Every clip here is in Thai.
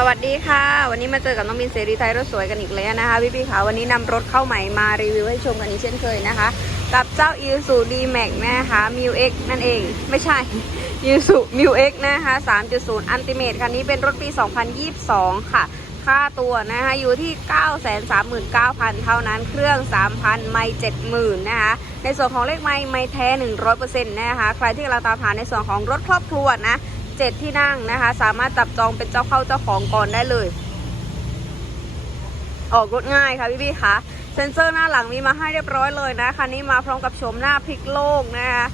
สวัสดีค่ะ วันนี้มาเจอกับน้องมินเสรีไทยรถสวยกันอีกแล้วนะคะพี่ๆค่ะวันนี้นำรถเข้าใหม่มารีวิวให้ชมกันอีกเช่นเคยนะคะ กับเจ้า i s u d m a x นะคะ m u x นั่นเอง ไม่ใช่ i s u m u x นะคะ3.0 Ultimate คันนี้เป็นรถปี 2022 ค่ะ ค่าตัวนะคะอยู่ที่ 939,000 เท่านั้นเครื่อง 3,000 ไม่ 70,000 นะคะในส่วนของเลขไม้ไม่แท้ 100%นะคะใครที่เราตามหาในส่วนของรถครอบครัวนะ เจ็ดที่นั่งนะคะ สามารถจับจองเป็นเจ้าเข้าเจ้าของก่อนได้เลย ออกรถง่ายค่ะพี่พี่คะเซ็นเซอร์หน้าหลังมีมาให้เรียบร้อยเลยนะคันนี้มาพร้อมกับโฉมหน้าพลิกโลกนะคะ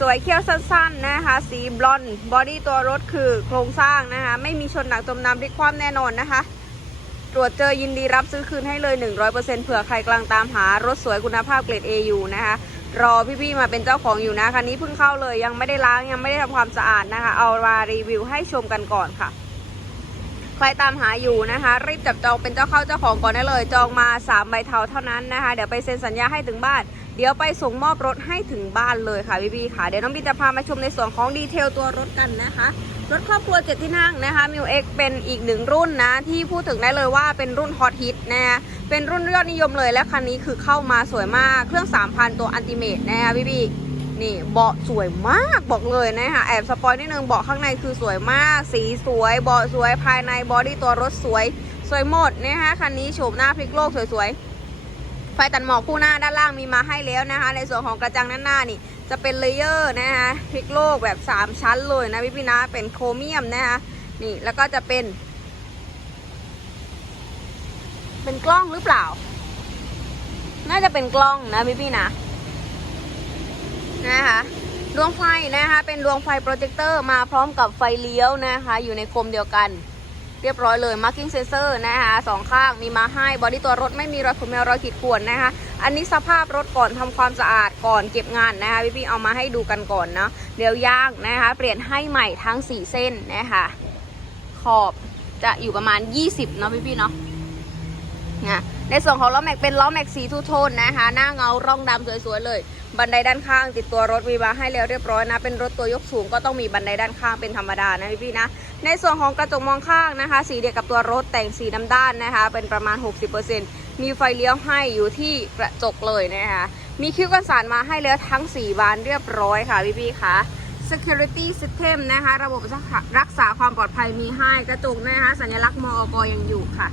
สวยๆเขี้ยวสั้นๆนะคะ สีบลอนด์บอดี้ตัวรถคือโครงสร้างนะคะ ไม่มีชนหนักจมน้ำพลิกคว่ำแน่นอนนะคะ ตรวจเจอยินดีรับซื้อคืนให้เลย 100%เผื่อใครกำลังตามหารถสวยคุณภาพเกรด A อยู่นะคะ รอพี่ๆมาเป็นเจ้าของอยู่นะคันนี้เพิ่งเข้าเลยยังไม่ได้ล้างยังไม่ได้ทำความสะอาดนะคะ เอามารีวิวให้ชมกันก่อนค่ะ ใครตามหาอยู่นะคะ รีบจับจองเป็นเจ้าเข้าเจ้าของก่อนได้เลย จองมา3ใบเทาเท่านั้นนะคะ เดี๋ยวไปเซ็นสัญญาให้ถึงบ้าน เดี๋ยวไปส่งมอบรถให้ถึงบ้านเลยค่ะพี่ๆค่ะ เดี๋ยวน้องบีจะพามาชมในส่วนของดีเทลตัวรถกันนะคะ รถครอบครัวเจ็ดที่นั่งนะคะมิวเอ็กเป็นอีกหนึ่งรุ่นนะ ที่พูดถึงได้เลยว่าเป็นรุ่นฮอตฮิตนะคะเป็นรุ่นยอดนิยมเลยและคันนี้คือเข้ามาสวยมากเครื่อง 3,000 ตัวอันติเมตนะคะพี่พี่ๆนี่เบาะสวยมากบอกเลยนะคะแอบสปอยนิดนึงเบาะข้างในคือสวยมาก สีสวยเบาะสวยภายในบอดี้ตัวรถสวย สวยหมดนะคะคันนี้โฉมหน้าพลิกโลกสวยๆ ไฟตัดหมอกคู่หน้าด้านล่างมีมาให้แล้วนะคะ ในส่วนของกระจังด้านหน้านี่ จะเป็นเลเยอร์นะคะพลิกโลกแบบ 3 ชั้นเลยนะพี่พี่ๆนะเป็นโครเมียมนะคะนี่แล้วก็จะเป็น เป็นกล้องหรือเปล่า น่าจะเป็นกล้องนะพี่พี่ๆนะนะคะดวงไฟนะคะเป็นดวงไฟโปรเจคเตอร์มาพร้อมกับไฟเลี้ยวนะคะ อยู่ในโคมเดียวกัน เรียบร้อยเลย marking sensor นะคะสองข้างมีมาให้บอดี้ตัวรถไม่มีรอยขุ่นแมวรอยขีดข่วนนะคะ อันนี้สภาพรถก่อนทำความสะอาดก่อนเก็บงานนะคะพี่ๆเอามาให้ดูกันก่อนเนาะเดี๋ยวย่างนะคะ เปลี่ยนให้ใหม่ทั้ง 4 เส้นนะคะ ขอบจะอยู่ประมาณ 20เนาะพี่ๆเนาะ นะในส่วนของล้อแม็กเป็นล้อแม็กสีทูโทนนะคะ หน้าเงาร่องดำสวยๆเลย บันไดด้านข้าง ติดตัวรถวีมาให้แล้วเรียบร้อยนะ เป็นรถตัวยกสูงก็ต้องมีบันไดด้านข้างเป็นธรรมดานะพี่ๆนะ ในส่วนของกระจกมองข้างนะคะ สีเดียวกับตัวรถแต่งสีดำด้านนะคะ เป็นประมาณ 60%มีไฟเลี้ยวให้อยู่ที่กระจกเลยนะคะมีคิ้วกันสานมาให้แล้วทั้ง 4 บานเรียบร้อยค่ะพี่ๆค่ะ security system นะคะ ระบบรักษาความปลอดภัยมีให้กระจกนะคะ สัญลักษณ์มอกยังอยู่ค่ะ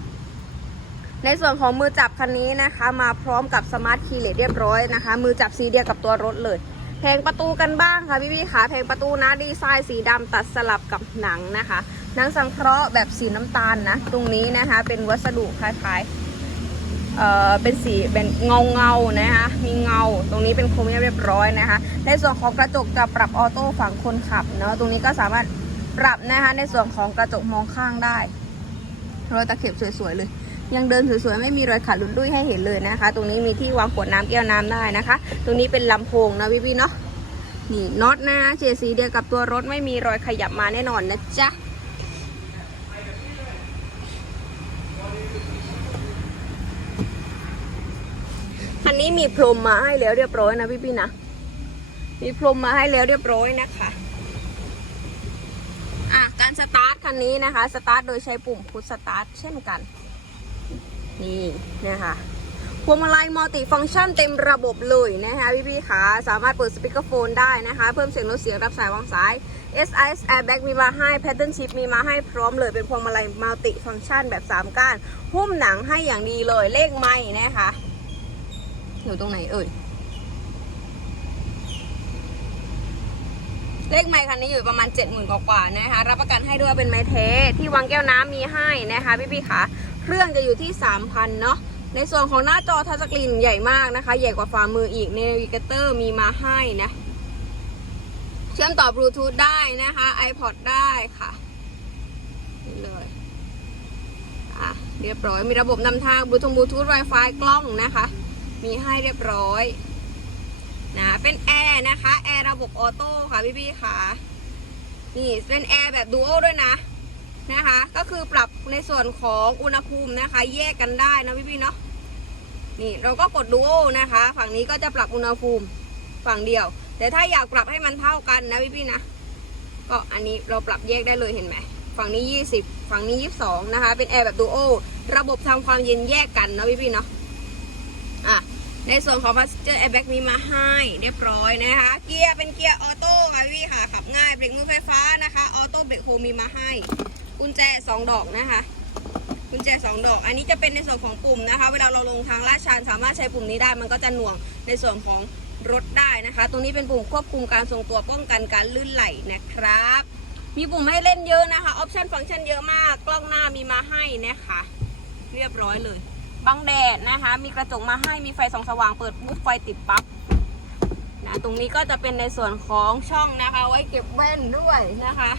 ในส่วนของมือจับคันนี้นะคะ มาพร้อมกับสมาร์ทคีย์เลสเรียบร้อยนะคะ มือจับสีเดียวกับตัวรถเลยแผงประตูกันบ้างค่ะพี่พี่ๆค่ะแผงประตูนะดีไซน์สีดำตัดสลับกับหนังนะคะหนังสังเคราะห์แบบสีน้ำตาลนะ ตรงนี้นะคะ เป็นวัสดุคล้ายๆเอ่อเป็นสีเป็นเงาเงานะคะมีเงา ตรงนี้เป็นโครเมียมเรียบร้อยนะคะ ในส่วนของกระจกจะปรับออโต้ฝั่งคนขับเนาะตรงนี้ก็สามารถปรับนะคะในส่วนของกระจกมองข้างได้รอยตะเข็บสวยๆเลย ยังเดินสวยๆไม่มีรอยขาดหลุดดุ้ยให้เห็นเลยนะคะ ตรงนี้มีที่วางขวดน้ำแก้วน้ำได้นะคะ ตรงนี้เป็นลำโพงนะพี่พี่ๆเนาะนี่น็อตนะเจสีเดียวกับตัวรถไม่มีรอยขยับมาแน่นอนนะจ๊ะคันนี้มีพรมมาให้แล้วเรียบร้อยนะพี่พี่ๆนะมีพรมมาให้แล้วเรียบร้อยนะคะอะการสตาร์ทคันนี้นะคะ สตาร์ทโดยใช้ปุ่มพุชสตาร์ทเช่นกัน นี่นะคะพวงมาลัยมัลติฟังก์ชันเต็มระบบเลยนะคะพี่ๆค่ะสามารถเปิดสปีกเกอร์โฟนได้นะคะ เพิ่มเสียงลดเสียงรับสายวางสาย SIS Airbag มีมาให้ Pattern Chip มีมาให้พร้อมเลยเป็นพวงมาลัยมัลติฟังก์ชันแบบ 3 ก้าน หุ้มหนังให้อย่างดีเลยเลขไม้นะคะอยู่ตรงไหนเอ่ย เลขไม้คันนี้อยู่ประมาณ 70,000กว่าๆนะคะ รับประกันให้ด้วยเป็นไม้เทสที่วางแก้วน้ำมีให้นะคะพี่ๆค่ะ เครื่องจะอยู่ที่ 3,000 เนาะในส่วนของหน้าจอทัชสกรีนใหญ่มากนะคะ ใหญ่กว่าฝ่ามืออีก n นวิเกเตอร์มีมาให้นะ เชื่อมต่อบลูทูธได้นะคะ iPod ได้ค่ะนี่เลยอะเรียบร้อย มีระบบนำทางบลูทูธบลูทูธ Wi-Fi กล้องนะคะ มีให้เรียบร้อยนะเป็นแอร์นะคะ แอร์ระบบออโต้ค่ะพี่ๆค่ะ นี่เป็นแอร์แบบดูโอด้วยนะ นะคะ ก็คือปรับในส่วนของอุณหภูมินะคะ แยกกันได้นะพี่ๆเนาะนี่เราก็กดดูโอนะคะ ฝั่งนี้ก็จะปรับอุณหภูมิฝั่งเดียว แต่ถ้าอยากปรับให้มันเท่ากันนะพี่ๆนะก็อันนี้เราปรับแยกได้เลยเห็นไหมฝั่งนี้ 20 ฝั่งนี้ 22 นะคะ เป็นแอร์แบบดูโอระบบทำความเย็นแยกกันเนาะพี่ๆเนาะอะในส่วนของ passenger airbag มีมาให้เรียบร้อยนะคะ เกียร์เป็นเกียร์ออโต้ค่ะพี่ค่ะขับง่ายเบรกมือไฟฟ้านะคะออโต้เบรกโฮมีมาให้ กุญแจ2ดอกนะคะ กุญแจ2ดอก อันนี้จะเป็นในส่วนของปุ่มนะคะ เวลาเราลงทางลาดชันสามารถใช้ปุ่มนี้ได้ มันก็จะหน่วงในส่วนของรถได้นะคะ ตรงนี้เป็นปุ่มควบคุมการทรงตัวป้องกันการลื่นไหลนะครับ มีปุ่มให้เล่นเยอะนะคะ ออปชันฟังก์ชันเยอะมาก กล้องหน้ามีมาให้นะคะ เรียบร้อยเลย บังแดดนะคะ มีกระจกมาให้ มีไฟส่องสว่าง เปิดปุ๊บไฟติดปั๊บนะ ตรงนี้ก็จะเป็นในส่วนของช่องนะคะ ไว้เก็บแว่นด้วยนะคะ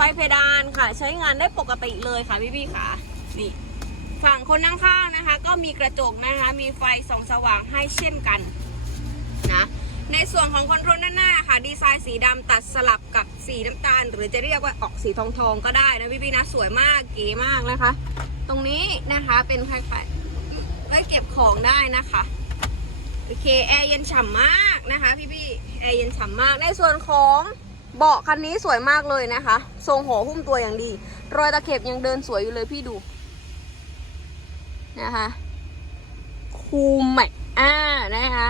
ไฟเพดานค่ะ ใช้งานได้ปกติเลยค่ะพี่ๆค่ะ นี่ฝั่งคนนั่งข้างนะคะ ก็มีกระจกนะคะ มีไฟส่องสว่างให้เช่นกันนะในส่วนของคอนโทรลด้านหน้าค่ะ ดีไซน์สีดำตัดสลับกับสีน้ำตาล หรือจะเรียกว่าออกสีทองทองก็ได้นะพี่ๆนะสวยมากเก๋มากนะคะ ตรงนี้นะคะเป็นคล้ายๆไว้เก็บของได้นะคะโอเคแอร์เย็นฉ่ำมากนะคะ พี่พี่ๆแอร์เย็นฉ่ำมากในส่วนของ เบาะคันนี้สวยมากเลยนะคะ ทรงหัวหุ้มตัวอย่างดี รอยตะเข็บยังเดินสวยอยู่เลยพี่ดู นะคะ คูมใหม่อ่านะคะ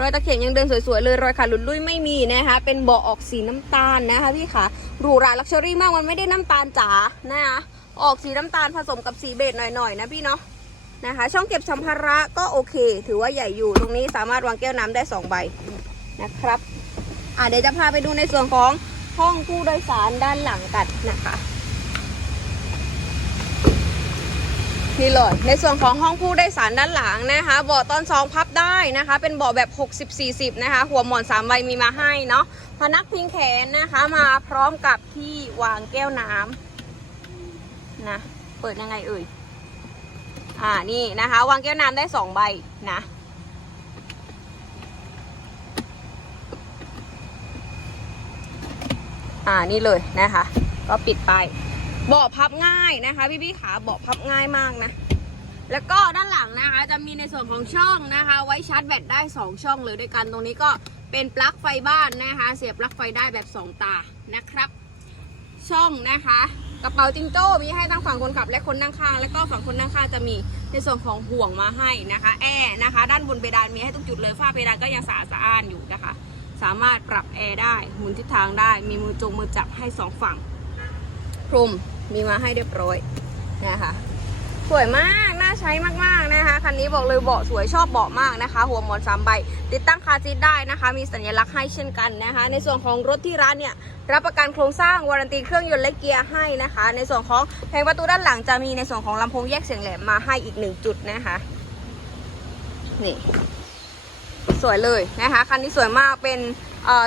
รอยตะเข็บยังเดินสวยๆเลย รอยขาดหลุดลุ่ยไม่มีนะคะ เป็นเบาะออกสีน้ำตาลนะคะพี่ค่ะ หรูหราลักชัวรี่มาก มันไม่ได้น้ำตาลจ๋า นะคะ ออกสีน้ำตาลผสมกับสีเบจหน่อยๆนะพี่เนาะ นะคะ ช่องเก็บสัมภาระก็โอเค ถือว่าใหญ่อยู่ ตรงนี้สามารถวางแก้วน้ำได้2ใบนะครับ อะเดี๋ยวจะพาไปดูในส่วนของห้องผู้โดยสารด้านหลังกันนะคะนี่เลยในส่วนของห้องผู้โดยสารด้านหลังนะคะเบาะตอนสองพับได้นะคะ เป็นเบาะแบบ 60-40 นะคะ หัวหมอน3ใบมีมาให้เนาะพนักพิงแขนนะคะมาพร้อมกับที่วางแก้วน้ำนะเปิดยังไงเอ่ยอ่านี่นะคะ วางแก้วน้ำได้สองใบนะ อ่านี่เลยนะคะ ก็ปิดไปเบาะพับง่ายนะคะพี่พี่ๆขาเบาะพับง่ายมากนะ แล้วก็ด้านหลังนะคะ จะมีในส่วนของช่องนะคะ ไว้ชาร์จแบตได้ 2 ช่องเลยด้วยกันตรงนี้ก็เป็นปลั๊กไฟบ้านนะคะ เสียบปลั๊กไฟได้แบบ 2 ตานะครับ ช่องนะคะ กระเป๋าจิงโจ้มีให้ทั้งฝั่งคนขับและคนนั่งข้าง แล้วก็ฝั่งคนนั่งข้างจะมีในส่วนของห่วงมาให้นะคะ แอร์นะคะ ด้านบนเพดานมีให้ทุกจุดเลยฝ้าเพดานก็ยังสะอาดสะอ้านอยู่นะคะ สามารถปรับแอร์ได้ หมุนทิศทางได้ มีมือจงมือจับให้สองฝั่ง พรมมีมาให้เรียบร้อยนะคะสวยมาก น่าใช้มากๆนะคะ คันนี้บอกเลยเบาะสวยชอบเบาะมากนะคะ หัวหมอนสามใบ ติดตั้งคาซีทได้นะคะ มีสัญลักษณ์ให้เช่นกันนะคะ ในส่วนของรถที่ร้านเนี่ย รับประกันโครงสร้าง วารันตีเครื่องยนต์และเกียร์ให้นะคะ ในส่วนของแผงประตูด้านหลังจะมีในส่วนของลำโพงแยกเสียงแหลมมาให้อีกหนึ่งจุดนะคะ นี่ สวยเลยนะคะคันนี้สวยมากเป็น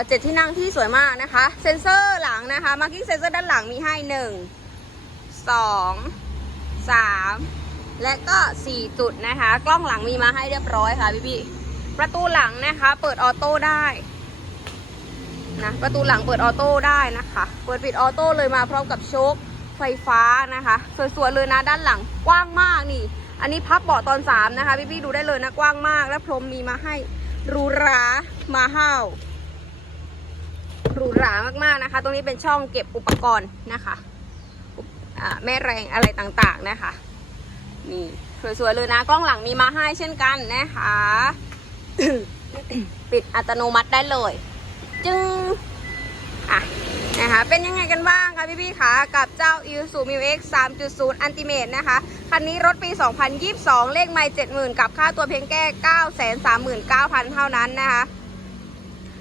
เจ็ดที่นั่งที่สวยมากนะคะ เซ็นเซอร์หลังนะคะมาร์กิ้งเซ็นเซอร์ด้านหลังมีให้หนึ่งสองสามและก็4จุดนะคะ กล้องหลังมีมาให้เรียบร้อยค่ะพี่พี่ประตูหลังนะคะ เปิดออโต้ได้นะประตูหลังเปิดออโต้ได้นะคะ เปิดปิดออโต้เลยมาพร้อมกับโชคไฟฟ้านะคะ สวยๆเลยนะด้านหลังกว้างมากนี่ อันนี้พับเบาะตอน3นะคะพี่พี่ๆดูได้เลยนะกว้างมาก และพรมมีมาให้ รูรามาห้าหรูหรามากๆนะคะ ตรงนี้เป็นช่องเก็บอุปกรณ์นะคะแม่แรงอะไรต่างๆนะคะ นี่สวยๆเลยนะ กล้องหลังมีมาให้เช่นกันนะคะ ปิดอัตโนมัติได้เลย จึงอะนะคะ เป็นยังไงกันบ้างคะพี่ๆคะกับเจ้า i s u m i x 3.0 Ultimate นะคะ คันนี้รถปี 2022 เลขไม่70,000 กับค่าตัวเพียงแค่939,000 เท่านั้นนะคะ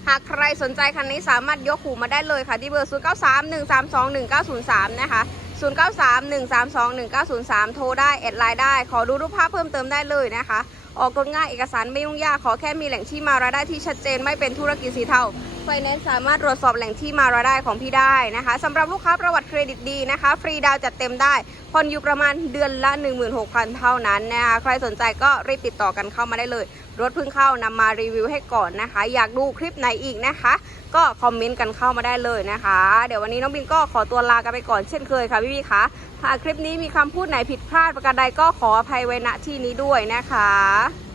หากใครสนใจคันนี้สามารถยกหูมาได้เลยค่ะ ที่เบอร์ 0931321903 นะคะ 0931321903 โทรได้ แอดไลน์ได้ ขอดูรูปภาพเพิ่มเติมได้เลยนะคะ ออกกฎง่ายเอกสารไม่ยุ่งยาก ขอแค่มีแหล่งที่มารายได้ที่ชัดเจนไม่เป็นธุรกิจสีเทา ไฟแนนซ์สามารถตรวจสอบแหล่งที่มารายได้ของพี่ได้นะคะสำหรับลูกค้าประวัติเครดิตดีนะคะ ฟรีดาวจัดเต็มได้ผ่อนอยู่ประมาณเดือนละ 16,000 เท่านั้นนะคะใครสนใจก็รีบติดต่อกันเข้ามาได้เลย รถเพิ่งเข้านำมารีวิวให้ก่อนนะคะ อยากดูคลิปไหนอีกนะคะ ก็คอมเมนต์กันเข้ามาได้เลยนะคะ เดี๋ยววันนี้น้องบินก็ขอตัวลากันไปก่อนเช่นเคยค่ะพี่ๆคะหากคลิปนี้มีคำพูดไหนผิดพลาดประการใดก็ขออภัยไว้ณที่นี้ด้วยนะคะ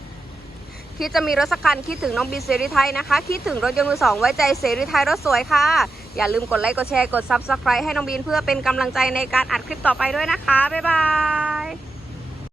คิดจะมีรถสักคันคิดถึงน้องบีเสรีไทยนะคะ คิดถึงรถยนต์มือสองไว้ใจเสรีไทยรถสวยค่ะ อย่าลืมกดไลค์กดแชร์กด Subscribe ให้น้องบีนเพื่อเป็นกำลังใจในการอัดคลิปต่อไปด้วยนะคะ บ๊ายบาย